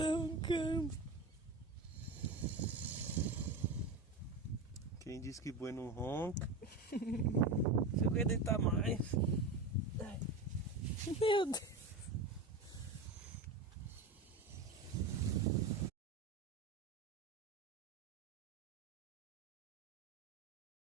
tá roncando. Quem disse que boi não ronca? Se eu quero deitar mais. Meu Deus.